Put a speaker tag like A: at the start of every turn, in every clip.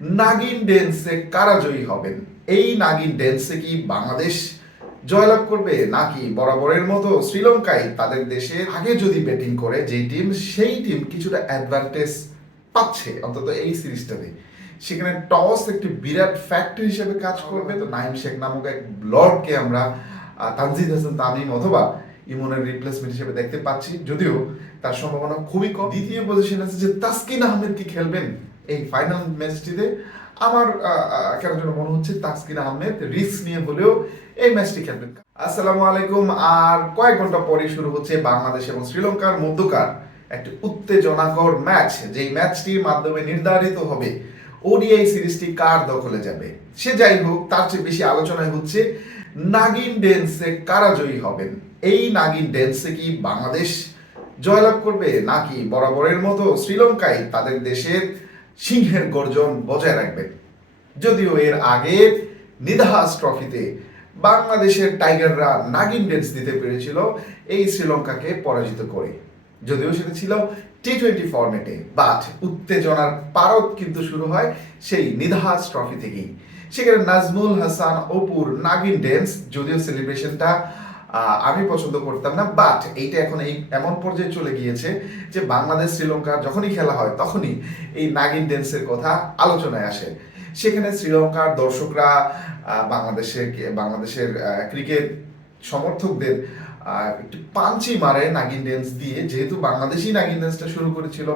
A: নাগিন ডেন্সে কারা জয়ী হবেন? এই নাগিন ডেন্সে কি বাংলাদেশ জয়লাভ করবে? নাকি বরাবরের মতো শ্রীলঙ্কায় তাদের দেশে আগে যদি ব্যাটিং করে, যেই টিম সেই টিম কিছুটা অ্যাডভান্টেজ পাচ্ছে। অন্তত এই সিরিজটাতে। সেখানে টস একটি বিরাট ফ্যাক্টর হিসেবে কাজ করবে। তো নাইম শেখ নামক এক ব্লডকে আমরা তানজিদ হাসান তামিম অথবা ইমনের রিপ্লেসমেন্ট হিসেবে দেখতে পাচ্ছি। যদিও তার সম্ভাবনা খুবই কম। দ্বিতীয় পজিশন আছে যে তাসকিন আহমেদ কি খেলবেন? এই ফাইনাল ম্যাচটিতে আমার কেন যেন মনে হচ্ছে তাসকিন আহমেদ রিস্ক নিয়ে হলেও এই ম্যাচটি খেলবেন। আসসালামু আলাইকুম। আর কয়েক ঘণ্টা পরে শুরু হচ্ছে বাংলাদেশ এবং শ্রীলঙ্কার মধ্যকার একটি উত্তেজনাকর ম্যাচ যেই ম্যাচটির মাধ্যমে নির্ধারিত হবে ওডিআই সিরিজটি কার দখলে যাবে। সে যাই হোক, তার চেয়ে বেশি আলোচনায় হচ্ছে নাগিন ডেন্সে কারা জয়ী হবেন? এই নাগিন ডেন্সে কি বাংলাদেশ জয়লাভ করবে? নাকি বরাবরের মতো শ্রীলঙ্কায় তাদের দেশের সিংহের গর্জন বজায় রাখবে। যদিও এর আগে নিদাহাস ট্রফিতে বাংলাদেশের টাইগাররা নাগিন ডেন্স দিতে পেরেছিল, এই শ্রীলঙ্কাকে পরাজিত করে। যদিও সেটা ছিল টি টোয়েন্টি ফর্মেটে বাট উত্তেজনার পারদ কিন্তু শুরু হয় সেই নিদাহাস ট্রফি থেকেই। সেখানে নাজমুল হাসান, অপুর নাগিন ডেন্স, যদিও সেলিব্রেশনটা আমি পছন্দ করতাম না বাট এইটা এখন এই এমন পর্যায়ে চলে গিয়েছে যে বাংলাদেশ, শ্রীলঙ্কা যখনই খেলা হয়, তখনই এই নাগিন ডেন্সের কথা আলোচনায় আসে। সেখানে শ্রীলঙ্কার দর্শকরা বাংলাদেশের বাংলাদেশের ক্রিকেট সমর্থকদের একটু পাঞ্চি মারে নাগিন ড্যান্স দিয়ে, যেহেতু বাংলাদেশি নাগিন ড্যান্সটা শুরু করেছিল।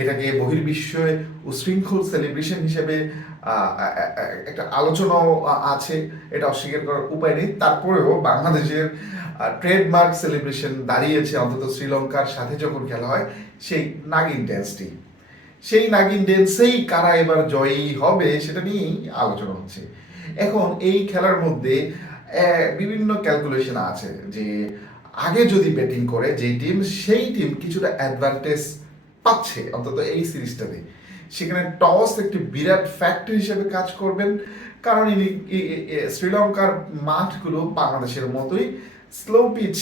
A: এটাকে বহির্বিশ্বে উশৃঙ্খল সেলিব্রেশন হিসেবে একটা আলোচনাও আছে। এটা অস্বীকার করার উপায় নেই। তারপরেও বাংলাদেশের ট্রেডমার্ক সেলিব্রেশন দাঁড়িয়েছে অন্তত শ্রীলঙ্কার সাথে যখন খেলা হয়, সেই নাগিন ড্যান্সটি সেই নাগিন ডেন্সেই কারা এবার জয়ী হবে সেটা নিয়েই আলোচনা হচ্ছে। এখন এই খেলার মধ্যে বিভিন্ন ক্যালকুলেশন আছে যে, আগে যদি ব্যাটিং করে যেই টিম সেই টিম কিছুটা অ্যাডভান্টেজ পাচ্ছে, অন্তত এই সিরিজটাতে সেখানে টস একটি বিরাট ফ্যাক্টর হিসেবে কাজ করবেন, কারণ ইনি- শ্রীলঙ্কার মাঠগুলো বাংলাদেশের মতোই স্লো পিচ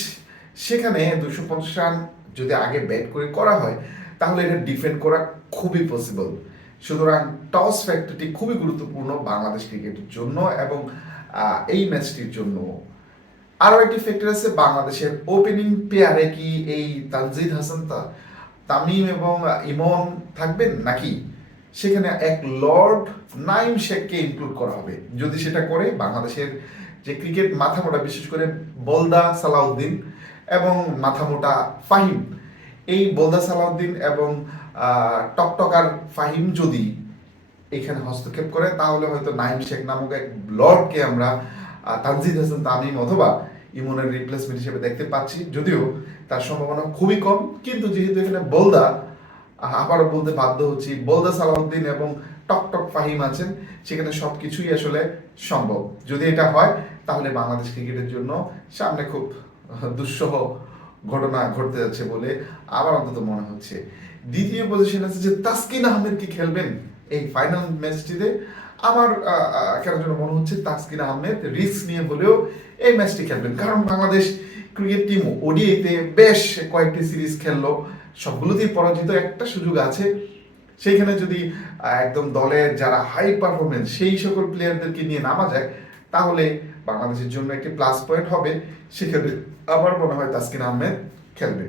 A: সেখানে দুশো পঞ্চাশ রান যদি আগে ব্যাট করে করা হয়, তাহলে এটা ডিফেন্ড করা খুবই পসিবল সুতরাং টস ফ্যাক্টরটি খুবই গুরুত্বপূর্ণ বাংলাদেশ ক্রিকেটের জন্য এবং এই ম্যাচটির জন্য। আরও একটি ফ্যাক্টর আছে বাংলাদেশের ওপেনিং পেয়ারে কি এই তানজিদ হাসান তা- তামিম এবং ইমন থাকবেন নাকি? সেখানে এক লর্ড নাইম শেখকে ইনক্লুড করা হবে। যদি সেটা করে, বাংলাদেশের যে ক্রিকেট মাথামোটা, বিশেষ করে বলদা সালাউদ্দিন এবং মাথামোটা ফাহিম। এই বলদা সালাউদ্দিন এবং টকটকার ফাহিম যদি এখানে হস্তক্ষেপ করে, তাহলে হয়তো নাইম শেখ নামক এক লর্ডকে আমরা তানজিদ হাসান তামিম অথবা ইমনের রিপ্লেসমেন্ট হিসেবে দেখতে পাচ্ছি। যদিও তার সম্ভাবনা খুবই কম, কিন্তু যেহেতু এখানে বলদা, আবারও বলতে বাধ্য হচ্ছি, বলদা সালাউদ্দিন এবং টকটক ফাহিম আছেন, সেখানে সব কিছুই আসলে সম্ভব। যদি এটা হয়, তাহলে বাংলাদেশ ক্রিকেটের জন্য সামনে খুব দুঃসহ ঘটনা ঘটতে যাচ্ছে বলে আমার অন্তত মনে হচ্ছে। দ্বিতীয় পজিশন আছে যে তাসকিন আহমেদ কি খেলবেন? এই ফাইনাল ম্যাচটিতে আমার কেন যেন মনে হচ্ছে তাসকিন আহমেদ রিস্ক নিয়ে হলেও এই ম্যাচটি খেলবেন। কারণ বাংলাদেশ ক্রিকেট টিম ওডিআইতে বেশ কয়েকটি সিরিজ খেললো, সবগুলোতেই পরাজিত, একটা সুযোগ আছে। সেইখানে যদি একদম দলের যারা হাই পারফরমেন্স সেই সকল প্লেয়ারদেরকে নিয়ে নামা যায়, তাহলে বাংলাদেশের জন্য একটি প্লাস পয়েন্ট হবে। সেক্ষেত্রে আমার মনে হয় তাসকিন আহমেদ খেলবে।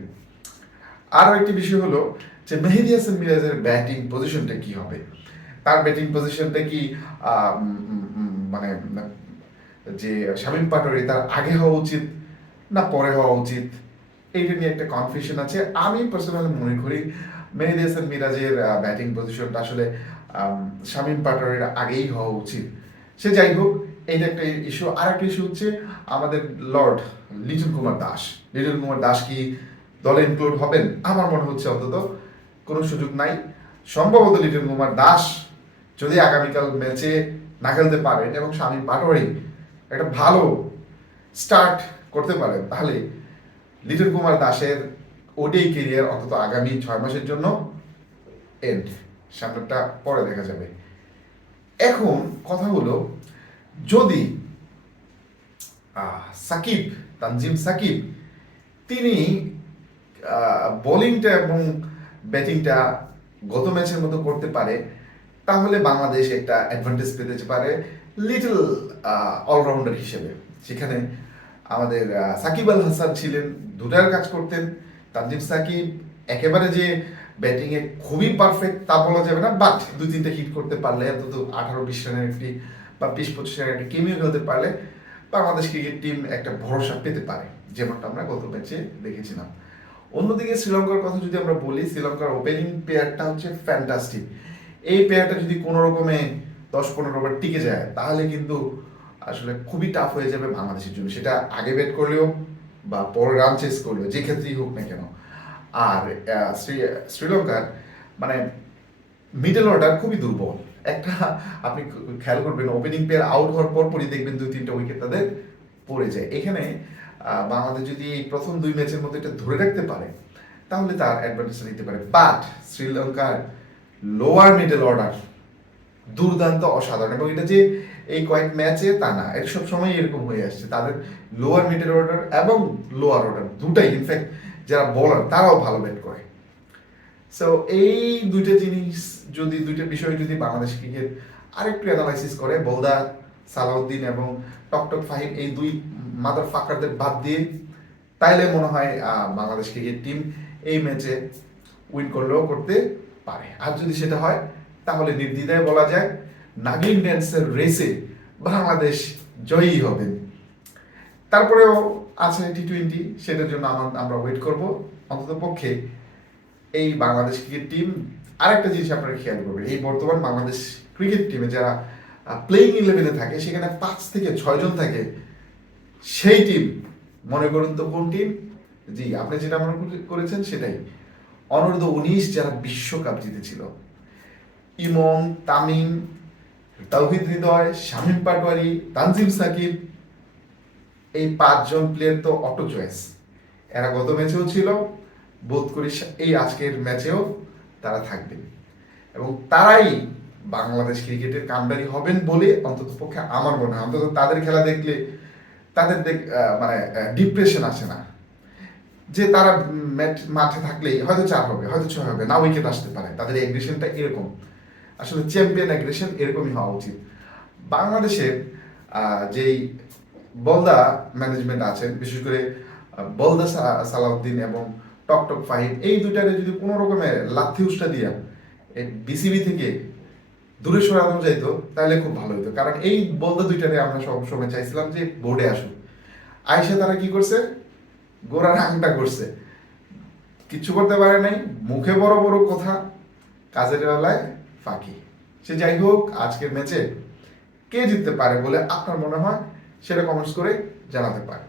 A: আরও একটি বিষয় হলো যে মেহেদি হাসান মিরাজের ব্যাটিং পজিশনটা কি হবে? তার ব্যাটিং পজিশনটা কি মানে যে শামীম পাটোয়ারি তার আগে হওয়া উচিত না পরে হওয়া উচিত, এইটা নিয়ে একটা কনফিউশন আছে। আমি পার্সোনালি মনে করি মেহেদি হাসান মিরাজের ব্যাটিং পজিশনটা আসলে শামীম পাটোয়ারির আগেই হওয়া উচিত। সে যাই হোক, এইটা একটা ইস্যু আর একটা ইস্যু হচ্ছে আমাদের লর্ড লিটন কুমার দাস। লিটন কুমার দাস কি দলে ইনক্লুড হবেন? আমার মনে হচ্ছে অন্তত কোনো সুযোগ নাই। সম্ভবত লিটন কুমার দাস যদি আগামীকাল ম্যাচে না খেলতে পারেন এবং শামীম পাটোয়ারি একটা ভালো স্টার্ট করতে পারেন, তাহলে লিটন কুমার দাসের ওডিআই কেরিয়ার অন্তত আগামী ছয় মাসের জন্য এন্ড সামনেরটা পরে দেখা যাবে। এখন কথা হলো, যদি সাকিব, তানজিম সাকিব, তিনি বোলিংটা এবং ব্যাটিংটা গত ম্যাচের মতো করতে পারে তাহলে বাংলাদেশ একটা অ্যাডভান্টেজ পেতে পারে লিটল অলরাউন্ডার হিসেবে। সেখানে আমাদের সাকিব আল হাসান ছিলেন, দুটার কাজ করতেন। তানজিম সাকিব একেবারে যে ব্যাটিং এ খুবই পারফেক্ট তা বলা যাবে না বাট দুই তিনটে হিট করতে পারলে, অন্তত আঠারো বিশ রানের একটি বা বিশ পঁচিশ রানের একটি কেমিও খেলতে পারলে বাংলাদেশ ক্রিকেট টিম একটা ভরসা পেতে পারে। যেমনটা আমরা গত ম্যাচে দেখেছিলাম। অন্যদিকে শ্রীলঙ্কার কথা যদি আমরা বলি, শ্রীলঙ্কার ওপেনিং প্লেয়ারটা হচ্ছে ফ্যান্টাস্টিক এই পেয়ারটা যদি কোনো রকমে দশ পনেরো ওভার টিকে যায়, তাহলে কিন্তু আসলে খুবই টাফ হয়ে যাবে বাংলাদেশের জন্য। সেটা আগে ব্যাট করলেও বা পরে রান চেস করলেও, যে ক্ষেত্রেই হোক না কেন। আর শ্রী- শ্রীলঙ্কার মানে মিডল অর্ডার খুবই দুর্বল। একটা, আপনি খেয়াল করবেন ওপেনিং প্লেয়ার আউট হওয়ার পর পরই দেখবেন দুই, তিনটা উইকেট তাদের পড়ে যায়। এখানে বাংলাদেশ যদি এই প্রথম দুই ম্যাচের মধ্যে এটা ধরে রাখতে পারে, তাহলে তার অ্যাডভান্টেজটা নিতে পারে। বাট শ্রীলঙ্কার লোয়ার মিডল অর্ডার দুর্দান্ত অসাধারণ। এবং এটা যে এই কয়েক ম্যাচে তা না, এটা সব সময় এরকম হয়ে আসছে। তাদের লোয়ার মিডল অর্ডার এবং লোয়ার অর্ডার দুটাই ইনফ্যাক্ট যারা বলার তারাও ভালো ব্যাট করে। সো এই দুইটা জিনিস যদি, দুইটা বিষয় যদি বাংলাদেশ ক্রিকেট আরেকটু অ্যানালাইসিস করে বৌদা সালাউদ্দিন এবং টকটক ফাহিম, এই দুই মাদার ফাকারদের বাদ দিয়ে, তাইলে মনে হয় বাংলাদেশ ক্রিকেট টিম এই ম্যাচে উইন করলেও করতে পারে। আর যদি সেটা হয়, তাহলে নির্দ্বিধায় বলা যায়, নাগিন ড্যান্সের রেসে বাংলাদেশ জয়ী হবে। তারপরেও আছে টি টোয়েন্টি সেটার জন্য আমরা ওয়েট করব। অন্তত পক্ষে এই বাংলাদেশ ক্রিকেট টিম আরেকটা জিনিস আপনারা খেয়াল করবেন, এই বর্তমান বাংলাদেশ ক্রিকেট টিমে যারা প্লেইং ইলেভেনে থাকে, সেখানে পাঁচ থেকে ছয়জন থাকে, সেই টিম মনে করুন তো কোন টিম জি, আপনি যেটা মনে করে- করেছেন সেটাই। অনূর্ধ্ব উনিশ যারা বিশ্বকাপ জিতেছিল। ইমন, তামিম তৌহিদ হৃদয়, শামীম পাটোয়ারি, তানজিম সাকিব, এই পাঁচজন প্লেয়ার তো অটো চয়েস এরা গত ম্যাচেও ছিল, বোধ করি এই আজকের ম্যাচেও তারা থাকবেন। এবং তারাই বাংলাদেশ ক্রিকেটের কামডারি হবেন বলে অন্তত পক্ষে আমার মনে হয়। অন্তত তাদের খেলা দেখলে তাদের মানে ডিপ্রেশন আসে না। যে তারা মাঠে থাকলেই হয়তো চার হবে, হয়তো ছয় হবে, না উইকেট আসতে পারে। তাদের এগ্রেশনটা এরকম। আসলে চ্যাম্পিয়ন এগ্রেশন এরকমই হওয়া উচিত। বাংলাদেশের যেই বলদা ম্যানেজমেন্ট আছেন বিশেষ করে বলদা সালাউদ্দিন এবং টকটক ফাহিম, এই দুইটারে যদি কোনো রকমের লাথি উষ্টা দিয়া বিসিবি থেকে দূরে সরানো যাইতো, তাহলে খুব ভালো হতো কারণ এই বলদা দুইটারে আমরা সব সময় চাইছিলাম যে বোর্ডে আসুক। আইসা তারা কি করছে? গোড়ার আংটা করছে। কিচ্ছু করতে পারে নাই, মুখে বড় বড় কথা, কাজের বেলায় ফাঁকি। সে যাই হোক, আজকের ম্যাচে কে জিততে পারে বলে আপনার মনে হয়, সেটা কমেন্টস করে জানাতে পারেন।